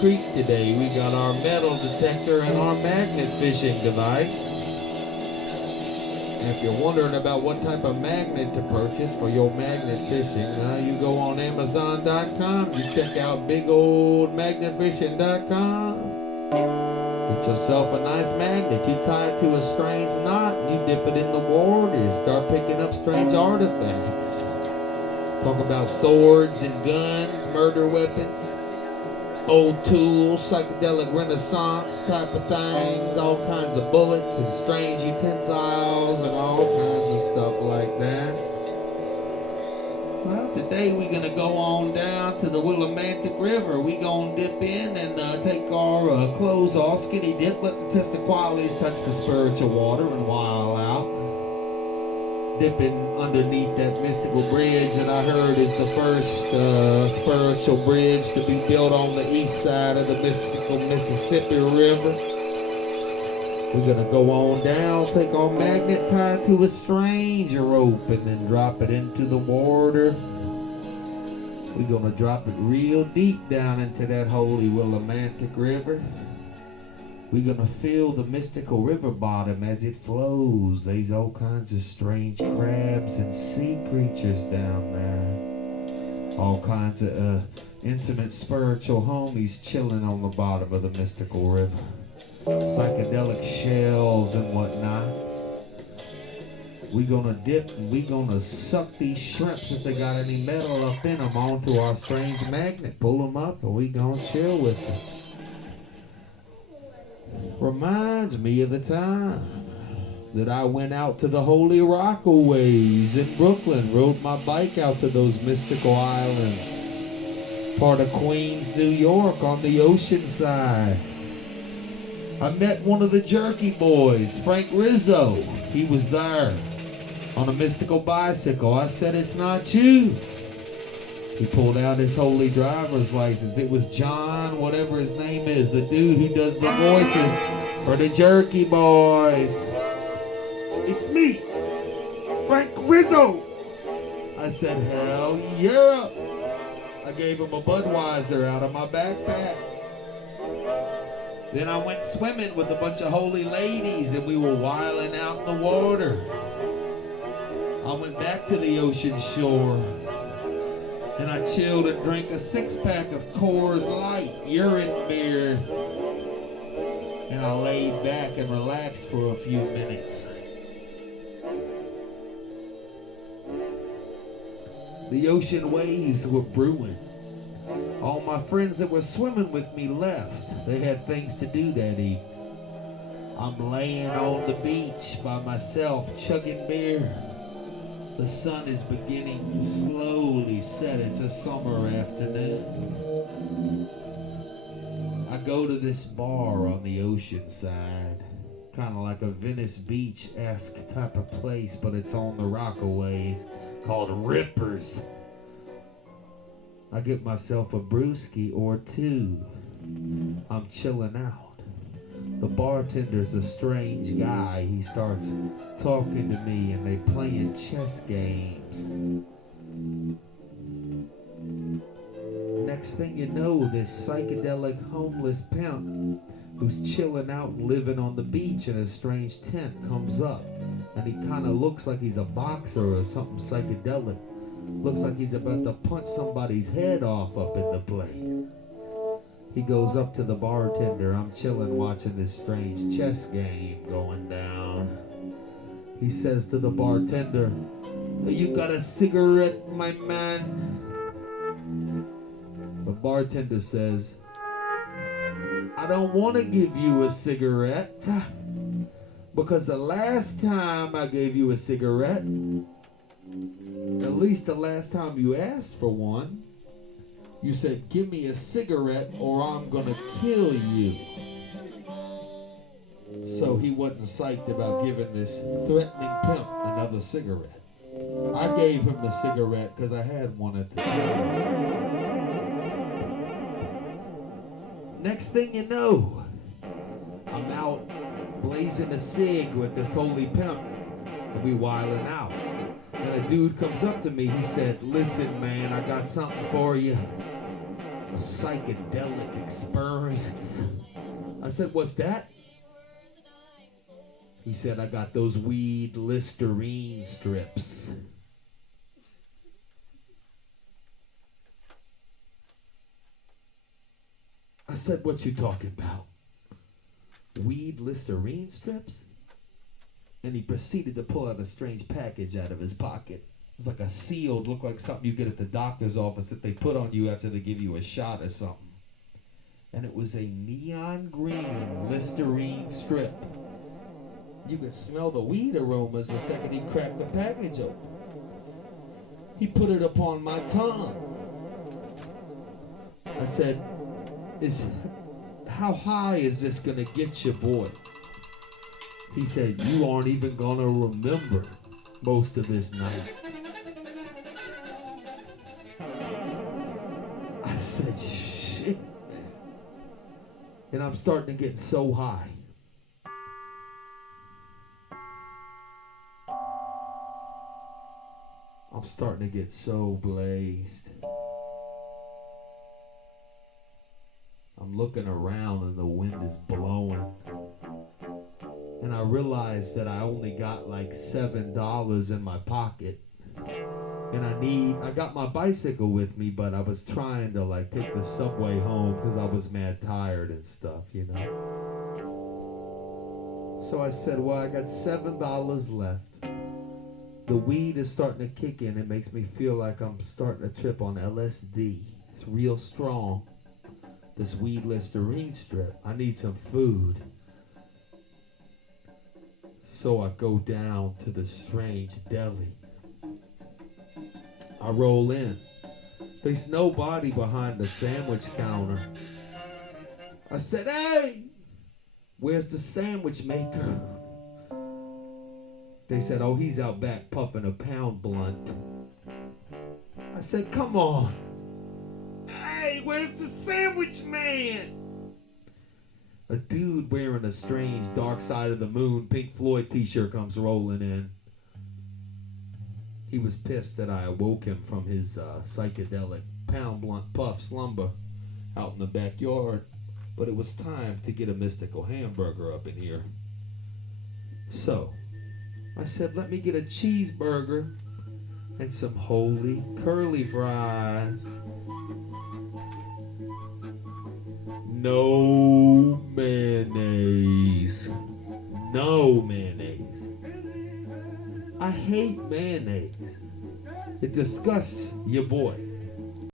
Creek today. We got our metal detector and our magnet fishing device. And if you're wondering about what type of magnet to purchase for your magnet fishing, you go on Amazon.com, you check out bigoldmagnetfishing.com. Get yourself a nice magnet, you tie it to a strange knot, and you dip it in the water, you start picking up strange artifacts. Talk about swords and guns, murder weapons, old tools, psychedelic renaissance type of things, all kinds of bullets and strange utensils and all kinds of stuff like that. Well, today we're going to go on down to the Willimantic River. We're going to dip in and take our clothes off, skinny dip, let the test the qualities, touch the spiritual water and while out. Dipping underneath that mystical bridge that I heard is the first spiritual bridge to be built on the east side of the mystical Mississippi River. We're gonna go on down, take our magnet, tie it to a strange rope, and then drop it into the water. We're gonna drop it real deep down into that holy Willimantic River. We're gonna feel the mystical river bottom as it flows. There's all kinds of strange crabs and sea creatures down there. All kinds of intimate spiritual homies chilling on the bottom of the mystical river. Psychedelic shells and whatnot. We're gonna dip and we're gonna suck these shrimps, if they got any metal up in them, onto our strange magnet. Pull them up and we gonna chill with them. Reminds me of the time that I went out to the Holy Rockaways in Brooklyn, rode my bike out to those mystical islands, part of Queens, New York, on the ocean side. I met one of the Jerky Boys, Frank Rizzo. He was there on a mystical bicycle. I said, "It's not you." He pulled out his holy driver's license. It was John, whatever his name is, the dude who does the voices for the Jerky Boys. "It's me, Frank Rizzo." I said, "Hell yeah." I gave him a Budweiser out of my backpack. Then I went swimming with a bunch of holy ladies and we were wilding out in the water. I went back to the ocean shore and I chilled and drank a 6-pack of Coors Light urine beer. And I laid back and relaxed for a few minutes. The ocean waves were brewing. All my friends that were swimming with me left. They had things to do that evening. I'm laying on the beach by myself, chugging beer. The sun is beginning to slowly set. It's a summer afternoon. I go to this bar on the ocean side, kind of like a Venice Beach-esque type of place, but it's on the Rockaways, called Rippers. I get myself a brewski or two. I'm chilling out. The bartender's a strange guy. He starts talking to me and they playing chess games. Next thing you know, this psychedelic homeless pimp who's chilling out and living on the beach in a strange tent comes up. And he kind of looks like he's a boxer or something psychedelic. Looks like he's about to punch somebody's head off up in the place. He goes up to the bartender. I'm chilling watching this strange chess game going down. He says to the bartender, "You got a cigarette, my man?" The bartender says, "I don't want to give you a cigarette, because the last time I gave you a cigarette, at least the last time you asked for one, you said, 'Give me a cigarette or I'm gonna kill you.' So he wasn't psyched about giving this threatening pimp another cigarette. I gave him the cigarette because I had one at the time. Next thing you know, I'm out blazing a cig with this holy pimp, and we wilding out. And a dude comes up to me, he said, "Listen, man, I got something for you. A psychedelic experience." I said, "What's that?" He said, "I got those weed Listerine strips." I said, "What you talking about? Weed Listerine strips?" And he proceeded to pull out a strange package out of his pocket. It was like a sealed, looked like something you get at the doctor's office that they put on you after they give you a shot or something. And it was a neon green Listerine strip. You could smell the weed aromas the second he cracked the package open. He put it upon my tongue. I said, "How high is this gonna get you, boy?" He said, "You aren't even gonna remember most of this night." I said, "Shit." And I'm starting to get so high. I'm starting to get so blazed. I'm looking around and the wind is blowing. And I realized that I only got like $7 in my pocket. And I got my bicycle with me, but I was trying to like take the subway home because I was mad tired and stuff, you know. So I said, well, I got $7 left. The weed is starting to kick in. It makes me feel like I'm starting to trip on LSD. It's real strong. This weed Listerine strip. I need some food. So I go down to the strange deli. I roll in. There's nobody behind the sandwich counter. I said, "Hey, where's the sandwich maker?" They said, "Oh, he's out back puffing a pound blunt." I said, "Come on. Hey, where's the sandwich man?" A dude wearing a strange Dark Side of the Moon Pink Floyd t-shirt comes rolling in. He was pissed that I awoke him from his psychedelic pound blunt puff slumber out in the backyard. But it was time to get a mystical hamburger up in here. So I said, "Let me get a cheeseburger and some holy curly fries." No mayonnaise. No mayonnaise. I hate mayonnaise. It disgusts your boy.